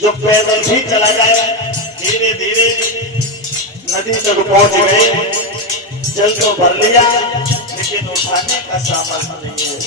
जो पैदल भी चला जाए, धीरे धीरे नदी तक पहुंच गए। जल तो भर लिया लेकिन उठाने का सामर्थ्य नहीं है।